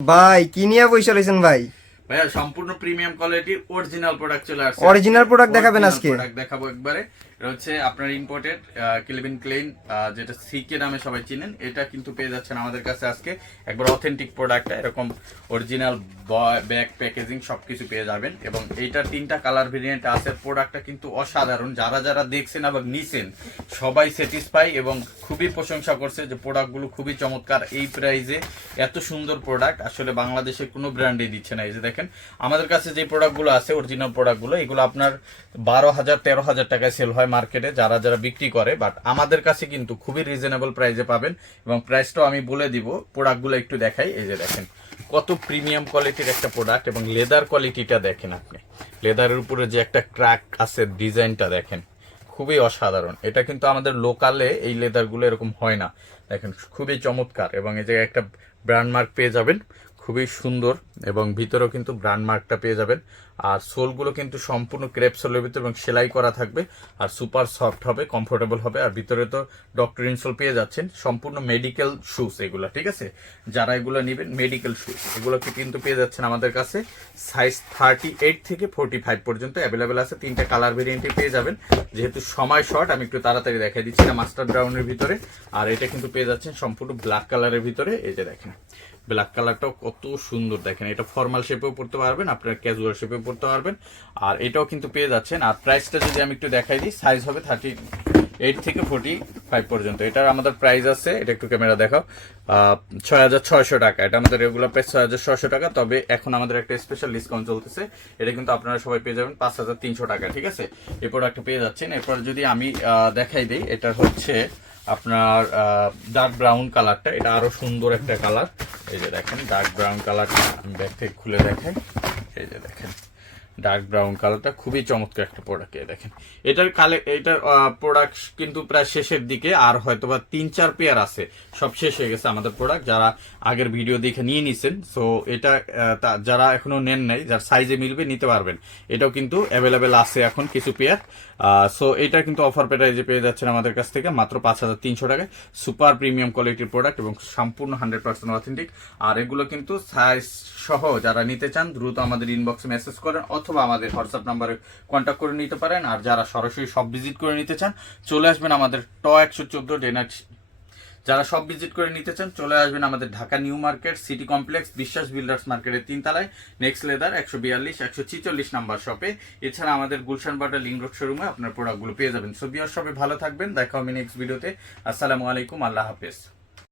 ভাই কি নিয়ে বইসা রয়েছেন ভাই? ভাইয়া সম্পূর্ণ প্রিমিয়াম কোয়ালিটির অরিজিনাল প্রোডাক্ট চলে আসছে। অরিজিনাল প্রোডাক্ট দেখাবেন আজকে? প্রোডাক্ট দেখাবো একবারে। এটা হচ্ছে আপনার ইম্পোর্টেড কেলভিন ক্লেইন, যেটা সিকে নামে সবাই চিনেন। এটা কিন্তু পেয়ে যাচ্ছেন আমাদের কাছে আজকে একবার অথেন্টিক প্রোডাক্ট, এরকম অরিজিনাল ব্যাগ প্যাকেজিং সবকিছু পেয়ে যাবেন। এবং এইটার 3টা কালার ভেরিয়েন্ট আছে। প্রোডাক্টটা কিন্তু অসাধারণ, যারা যারা দেখছেন আবার নিছেন সবাই স্যাটিসফাই এবং খুবই প্রশংসা করছে যে প্রোডাক্টগুলো খুবই চমৎকার। এই প্রাইসে এত সুন্দর প্রোডাক্ট আসলে বাংলাদেশে কোনো ব্র্যান্ডে দিচ্ছে না। এই যে দেখেন আমাদের কাছে যে প্রোডাক্টগুলো আছে অরিজিনাল প্রোডাক্টগুলো, এগুলো আপনার 12,000 13,000 টাকায় সেল হয় মার্কেটে যারা যারা বিক্রি করে, বাট আমাদের কাছে কিন্তু খুবই রিজনেবল প্রাইসে পাবেন। এবং প্রাইসটাও আমি বলে দিব, প্রোডাক্টগুলো একটু দেখাই। এই যে দেখেন কত প্রিমিয়াম কোয়ালিটির একটা প্রোডাক্ট এবং লেদার কোয়ালিটিটা দেখেন আপনি। লেদারের উপরে যে একটা ক্র্যাক আছে, ডিজাইনটা দেখেন খুবই অসাধারণ। এটা কিন্তু আমাদের লোকালে এই লেদারগুলো এরকম হয় না। দেখেন খুবই চমৎকার। এবং এই জায়গায় একটা ব্র্যান্ড মার্ক পেয়ে যাবেন, খুবই সুন্দর। এবং ভিতরেও কিন্তু ব্র্যান্ড মার্কটা পেয়ে যাবেন। আর সোলগুলো কিন্তু সম্পূর্ণ ক্রেপ সোলের ভিতরে এবং সেলাই করা থাকবে। আর সুপার সফট হবে, কমফোর্টেবল হবে। আর ভিতরে তো ডক্টর ইনসোল পেয়ে যাচ্ছেন, সম্পূর্ণ মেডিকেল শুজ এগুলো, ঠিক আছে? যারা এগুলো নেবেন মেডিকেল শুজ এগুলোকে কিন্তু পেয়ে যাচ্ছেন আমাদের কাছে। সাইজ 38 থেকে 45 পর্যন্ত অ্যাভেলেবেল আছে। 3টা কালার ভেরিয়েন্টে পেয়ে যাবেন। যেহেতু সময় শর্ট আমি একটু তাড়াতাড়ি দেখাই দিচ্ছি। না মাস্টার ব্রাউনের ভিতরে, আর এটা কিন্তু পেয়ে যাচ্ছেন সম্পূর্ণ ব্ল্যাক কালারের ভিতরে। এই যে দেখেন ব্ল্যাক কালারটাও কত সুন্দর। দেখেন এটা ফর্মাল শেপেও পড়তে পারবেন, আপনার ক্যাজুয়াল শেপেও পড়তে পারবেন। আর এটাও কিন্তু পেয়ে যাচ্ছেন। আর প্রাইসটা যদি আমি একটু দেখাই দিই, সাইজ হবে 38 থেকে 45 পর্যন্ত। এটার আমাদের প্রাইস আছে, এটা একটু ক্যামেরা দেখাও, 6,600 টাকা। এটা আমাদের রেগুলার প্রাইস 6,600 টাকা। তবে এখন আমাদের একটা স্পেশাল ডিসকাউন্ট চলতেছে। এটা কিন্তু আপনারা সবাই পেয়ে যাবেন 5,300 টাকা, ঠিক আছে? এই প্রোডাক্টটা পেয়ে যাচ্ছেন। এরপর যদি আমি দেখাই দিই, এটা হচ্ছে আপনার ডার্ক ব্রাউন কালারটা। এটা আরো সুন্দর একটা কালার। এই যে দেখেন ডার্ক ব্রাউন কালারটা আমি ব্যাগ থেকে খুলে দেখাই। এই যে দেখেন ডার্ক ব্রাউন কালারটা খুবই চমৎকার একটা প্রোডাক্ট। দেখেন এটার প্রোডাক্ট কিন্তু প্রায় শেষের দিকে, আর হয়তোবা 3-4 পেয়ার আছে, সব শেষ হয়ে গেছে আমাদের প্রোডাক্ট। যারা আগের ভিডিও দেখে নিয়ে নিছেন, সো এটা যারা এখনো নেন নাই, যার সাইজে মিলবে নিতে পারবেন। এটাও কিন্তু অ্যাভেলেবেল আছে এখন কিছু পেয়ার। সো এটা কিন্তু অফার প্রাইসে পেয়ে যাচ্ছেন আমাদের কাছ থেকে মাত্র 5,300 টাকায়। সুপার প্রিমিয়াম কোয়ালিটির প্রোডাক্ট এবং সম্পূর্ণ 100% অথেন্টিক। আর এগুলো কিন্তু সাইজ সহ যারা নিতে চান দ্রুত আমাদের ইনবক্সে মেসেজ করেন অথবা আমাদের হোয়াটসঅ্যাপ নাম্বারে কন্ট্যাক্ট করে নিতে পারেন। আর যারা সরাসরি সব ভিজিট করে নিতে চান চলে আসবেন আমাদের 114 ডেনাট। যারা সব ভিজিট করে নিতে চান চলে আসবেন আমাদের Dhaka new market city complex বিশ্বাস বিল্ডার্স মার্কেটের 3 তলায় নেক্সট লেদার 142-146 নাম্বার শপে। এছাড়া আমাদের গুলশান বাটার লিংক রোড শোরুমে আপনার প্রোডাক্টগুলো পেয়ে যাবেন। সো বিয়ার সবাই ভালো থাকবেন, দেখা হবে নেক্সট ভিডিওতে। আসসালামু আলাইকুম, আল্লাহ হাফেজ।